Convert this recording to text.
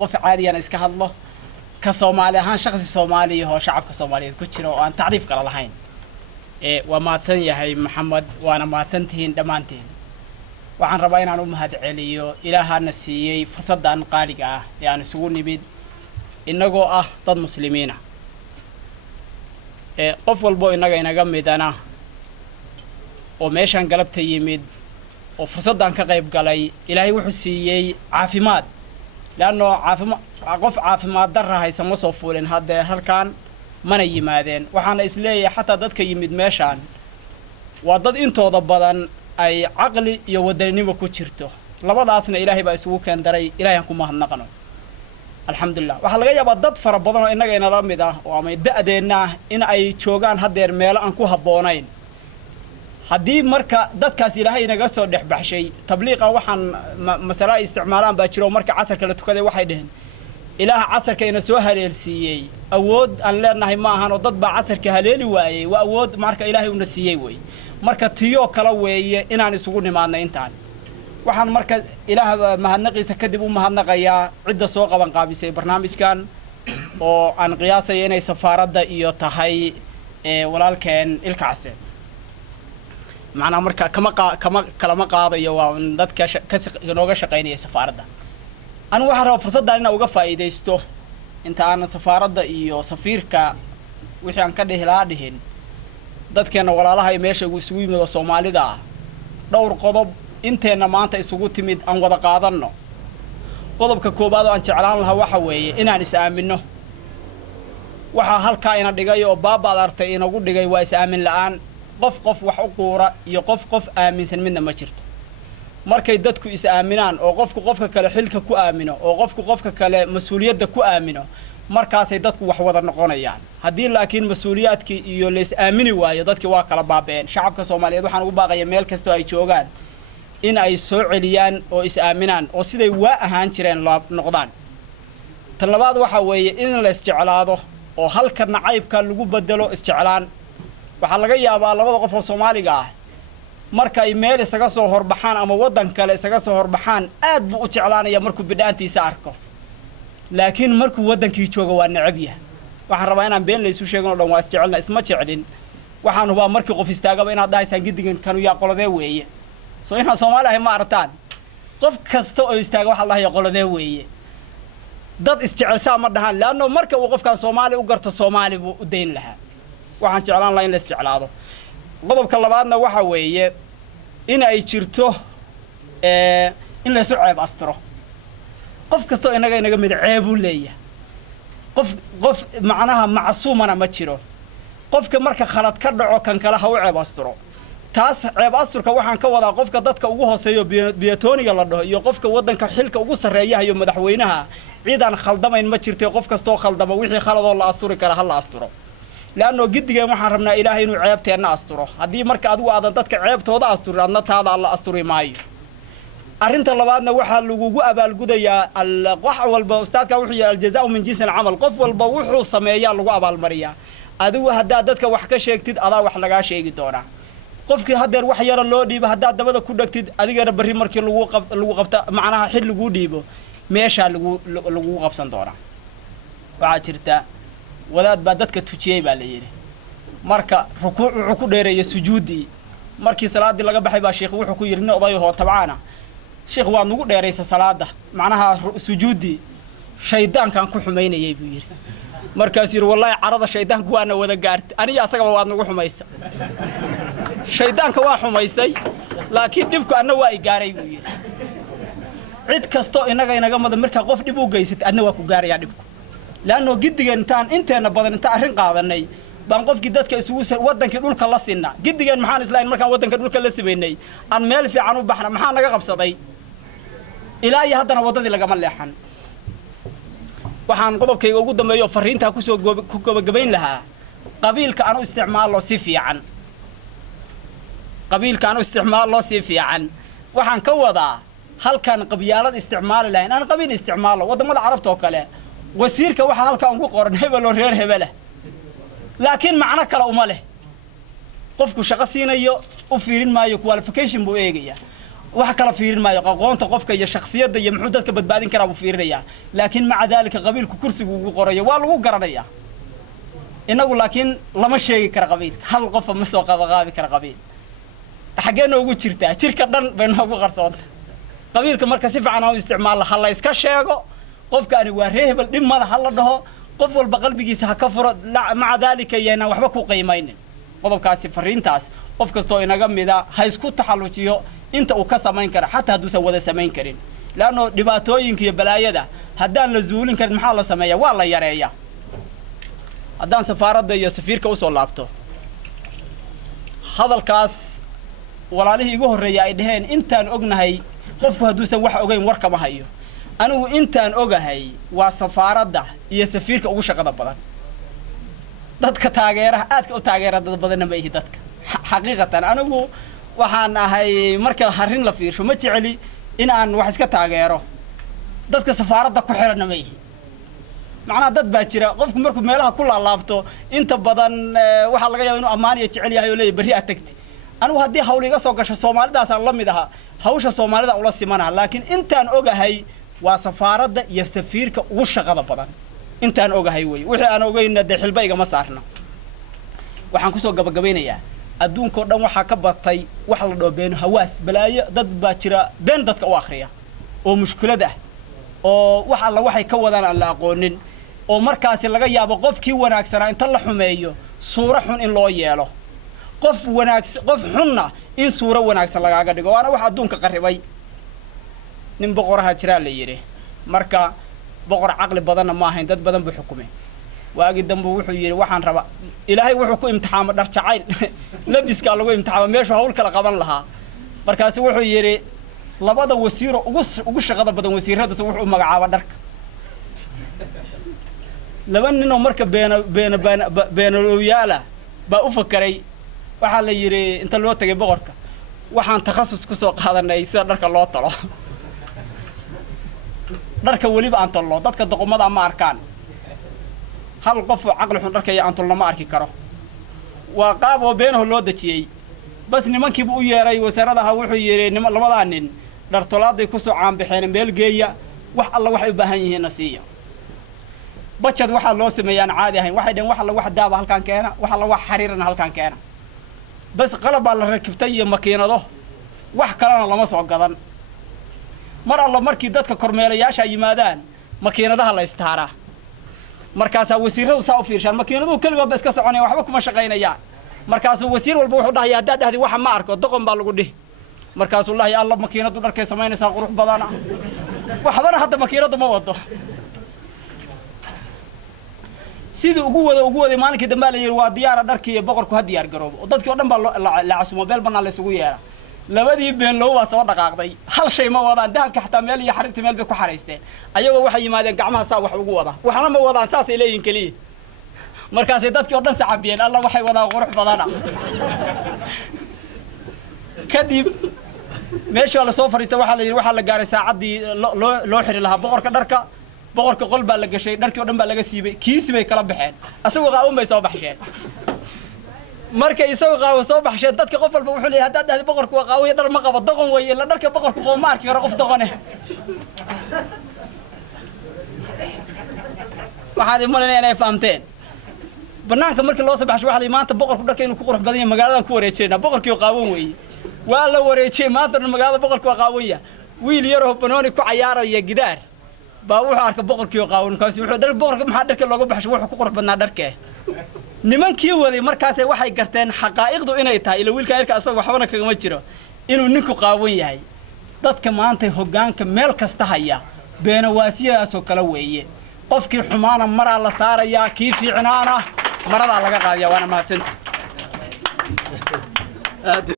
qof caadi ah iska hadlo ka Soomaali ahaan shakhsi Soomaali ah oo shacabka Soomaaliyeed ku jira oo aan tacriif kala lahayn waa maadsan yahay Maxamed waana maadsantihiin dhamaantiin waxaan rabaa inaan u mahad celiyo Ilaahana siiyay fursadan qaaliga ah ee aan isugu nimid inagoo ah dad muslimiina qof walbo inaga midana oo meeshan galabta yimid oo fursadan ka qayb galay Ilaahay wuxuu siiyay caafimaad laano qof caafimaad darra haysan ma soo fuulin hadda halkan mana yimaadeen waxaana isleeyahay xataa dadka yimid meeshan waa dad intooda badan ay aqli iyo wadanimo ku jirto labadaasna Ilaahay baa isugu keen daray Ilaahay ku mahadnaqno alxamdulillah waxa laga yaabaa dad fara badan oo inaga la mid ah oo ama da'deena in ay joogaan hadeer meel aan ku haboonayn haddii marka dadkaas Ilaahay inaga soo dhaxbaxshay tabliiqa waxaan masala isticmaalaan baa jiro marka casarka la tukaday waxay dhaheen Ilaah casarka ina soo haleelsiiyay awood aan leenahay ma ahan oo dad baa casarka haleeli waayay waa awood marka Ilaahay una siiyay way marka tiyo kala weeye inaan isugu nimaadno intaan waxaan marka Ilaah mahadnaqiisa kadib u mahadnaqayaa cidda soo qaban qaabisay barnaamijkan oo aan qiyaasay inay safaaradda iyo tahay walaalkeen Ilkaase macna marka kama qaadayo waa dadka inooga shaqeynaya safaaradda أنا واحد فرصة دارنا وقف فايدة أنت أنا سفارة إيو سفيرك وحي عن كده هلادهن دت كان ولا لها يمشي ويسوي من الصومالي ده دور قضب أنت أنا ما أنت يسوق تمد أن وضع قادرنا قضب ككوبادو أنت علان لها وحوي إن نسأل منه وح هالكائن دقي وبابا دارته إنه قد دقي ويسأمن الآن قف وحقورة يقف آمن سن منا ما شرت markay dadku is aaminaan oo qofka kale xilka ku aamino oo qofka kale mas'uuliyadda ku aamino markaas ay dadku wax wada noqonayaan hadii laakiin mas'uuliyadki iyo lees aamini waayo dadki waa kala baabeen shacabka Soomaaliyeed waxaan ugu baaqayaa meel kasto ay joogaan in ay soo celiyaan oo is aaminaan oo siday waa ahaan jireen la noqdaan tan labaad waxa weeye in la isjeclaado oo halka nacaybka lagu bedelo isjeclaan waxa laga yaabaa labada qof oo Soomaaliga ah marka ay meel isaga soo horbaxaan ama wadan kale isaga soo horbaxaan aad buu u jeclaanaya markuu bidhaantiisa arko laakiin markuu wadankii joogo waa nacabya waxaan rabaa inaan been la isu sheegno dhan waa isjecelna isma jecelin waxaan hubaa markii qof istaagaba inaad dhahaysaan gidigan kanu yaa qoladee weeye soo inaan Soomaaliya ma aragtaan qof kasta oo istaaga waxa la hayo qoladee weeye dad isjecelsa ma dhahan laano marka uu qofkan Soomaali u garto Soomaali buu u deyn lahaa waxaan jeclaan lahayn la isjeclaado qodobka labaadna waxa weeye in ay jirto in la soo ceeb astro qof kasto inaga mid ceeb u leeyahay qof macnaha macsuumana ma jiro qofka marka khalad ka dhaco kan kala ha u ceeb astro taas ceeb asturka waxaan ka wadaa qofka dadka ugu hooseeyo biyatooniga la dhaho iyo qofka wadanka xilka ugu sareeyaha iyo madaxweynaha ciidan khaldamayn ma jirto qof kasto khaldama wixii khaladoo la asturi kara hal asturo لأنه جدّي ما حرمنا إلهي إنه عيبتي أنا أستره هذه مركز أدو عادن تذكر عيبته هذا أستره أنا هذا الله أستره معي أرنت الله بعدنا وحى لجوء أبى الجودية القح والبوستات كوحي الجزاء من جنس العمل قف والبوح والصمية لجوء أبى المريا أدو هدادتك وحكي شيء كتير أضع وحلقة شيء جدورا قف كهدر وحي يرى اللو ديب هداد دبده كده كتير أدي جرب بري مركز لجوء قبت معناها حل لجوء ديبه ماشى لجوء قبسن دورا وعشرته wadaad baa dadka tujiyay baa la yiri marka rukuuc dheereeyo sujuudi markii salaadii laga baxay baa sheekhu wuxuu ku yiri odayaho tabcaana sheekh waa nagu dheereysa salaada macnaha sujuudi shaydaankan ku xumeynayay buu yiri markaas yiri wallahi carada shaydaanku waana wada gaartay aniga asaga waa nagu xumaysa shaydaanka waa xumaysay laakiin dibku anna waa igaaray buu yiri cid kasto inaga mada marka qof dib u geysatay anna waa ku gaaraya dibku لأنه جدّي أنت أنا بدن أنت أهرن قاعدني بنقف جدّك كأسوس ودن كدول كلا سنة جدّي محل إسلام مركان ودن كدول كلا سبيني أن مال في عنو بحنا محل نجا قبصدي إلهي هذا ودن اللي جمال لحن وحن قضب كي وجود ما يوفرين تاكوسو جبين لها قبيل كانوا استعمال الله سيفي عن قبيل كانوا استعمال الله سيفي عن وحن كوضع هل كان قبيلة استعمال لين أنا قبيل استعماله وده ما العرب توكله وسيرك waxa halka ugu qoran hebel oo reer hebel laakiin macna kala uma leh qofku shaqo siinayo u fiirin maayo qualification buu eegaya wax kala fiirin maayo aqoonta qofka iyo shakhsiyadda iyo muxuu dadka badbaadin karaa buu fiirinayaa laakiin maca dalika qabiilku kursigu ugu qorayo waa lagu garanayaa inagu laakiin lama sheegi kara qabiil hal qof ma soo qaabi kara qabiil xageena ugu jirtaa jirka dhan bay noogu qarsoon qabiilka marka si fiican aan u isticmaal hal la iska sheego qofkaani waa reebel dhib ma laha la dhaho qof walba qalbigiisa ha ka furo maca dalika yana waxba ku qiimaynin qodobkaasi fariintaas qof kasto inaga mida ha isku taxallujiyo inta uu ka samayn kara xataa hadduu san wada samayn karin laano dhibaatooyinka iyo balaayada haddaan la zuulin karin maxaa la sameeyaa waa la yareeyaa haddaan safaaradda iyo safiirka u soo laabto hadalkaas walaalihii igu horreeyay ay dhaheen intaan ognahay qofku hadduusan wax ogeyn war kama hayo anigu intaan ogahay waa safaaradda iyo safiirka ugu shaqada badan dadka taageeraha aadka u taageerada badanna ma ihi dadka xaqiiqatan anigu waxaan ahay marka harin la fiirsho ma jeceli in aan wax iska taageero dadka safaaradda ku xiranna ma ihi macnaha dad baa jira qofku markuu meelaha ku laalaabto inta badan waxa laga yaabaa inuu ammaan iyo jecel yahay oo leeyahay bari aad tagti anigu haddii hawl iga soo gasho Soomaalidaas aan la mid aha hawsha Soomaalida ula simanaha laakiin intaan ogahay waa safaaradda iyo safiirka ugu shaqada badan intaan ogahay way wixii aan ogayna xilba igama saarna waxaan ku soo gabagabeynayaa adduunka dhan waxa ka batay wax la dhoobeen hawaas balaayo dad baa jira been dadka u akhriya oo mushkilad ah oo wax alla waxay ka wadaan aan la aqoonin oo markaas laga yaabo qofkii wanaagsanaa inta la xumeeyo suura xun in loo yeelo qof wanaagsan qof xunna in suura wanaagsan lagaaga dhigo waana wax adduunka qaribay nin boqoraha jira la yiri marka boqor aqli badan ma ahayn dad badan buu xukumay waagi dambe wuxuu yiri waxaan raba ilaahay wuxuu ku imtixaamo dhar jacayl labiska lagu imtixaamo meesha hawl kala qaban lahaa markaas wuxuu yiri labada wasiiro ugu shaqada badan wasiirada wuxuu magacaaba dharka laba nin oo marka beenalooyaala baa u fakaray waxa la yiri inta loo tagay boqorka waxaan takhasus ku soo qaadanay sida dharka loo talo dharka waliba aan talo dadka doqomada ma arkaan hal qof oo aqli xun dharka aan talo ma arki karo waa qaab oo beenaho loo dajiyay bas nimankii u yeeray wasaaradaha wuxuu yiri labada nin dhar tolaaday ku soo caan bixeen meel geeya wax alla waxay u baahan yihiin nasiiyo bajad waxa loo sameeyaan caadi ahayn waxay dhan wax alla wax daaba halkaan keena wax alla wax xariirna halkaan keena bas qalab la rakibtay iyo makiinado wax kalena lama soo gadan mar alla markii dadka kormeelayaasha yimaadaan makiinadaha la istaara markaas wasiiradu saa u fiirshaan makiinadu kaligood iska soconaya waxba kuma shaqeynayaan markaas wasiir walba wuxuu dhahay hadaa dhahdi waxa ma arko doqon baa lagu dhih markaas wallahi alla makiinadu dharkay sameynaysa qurux badan waxbana hadda makiinadu ma wado sidii ugu wada maalinkii dambe la yiri waa diyaar dharkii boqorku ha diyaar garoobo dadkii oo dhan baa la casumo beel banaan la isugu yeera labadii been loo waa soo dhaqaaqday hal shay ma wadaan dahabka xataa meel iyo xariirta meel bay ku xareysteen ayagoo waxay yimaadeen gacmaha saa wax ugu wada waxna ma wadaan saas ay leeyihiin kaliya markaas ay dadkii oo dhan saxabiyeen alla waxay wadaan qurux badana kadib meesha la soo fariistay waxa la yiri waxa la gaaray saacadii loo xiri lahaa boqorka dharka boqorka qol baa la gashay dharkii oo dhan baa laga siibay kiisi bay kala baxeen asagoo qaawun bay soo baxsheen markay isagoo qaawo soo baxsheen dadka qof walba wuxuu leeyahay hadaa dhahdi boqorku waa qaawiye dhar ma qabo doqon weeye la dharka boqorku qoo ma arki karo qof doqone waxaad imaanayeen inay fahamteen banaanka markii loo soo baxsho waxa la maanta boqorku dharka inuu ku qurux badan yahay magaaladan ku wareejinayna boqorkii qaawun weeye waa la wareejiyay maanta magaalada boqorku waa qaawaya wiil yar oo banooni ku ciyaaraya gidaar baa wuxuu arkay boqorkii qaawan kaas wuxuu dar boqorka maxaa dharka looga baxsho wuxuu ku qurux badnaa dharkee nimankii waday markaas waxay garteen xaqaa'iqdu inay tahay ila wiilka yarka asaga waxbana kaga jiro inuu ninku qaawan yahay dadka maanta hoggaanka meel kasta haya beenawaasiyadaas oo kala weeye qofkii xumaana maraa la saaraya kii fiicnaana marada laga qaadiyaa waana mahadsantahay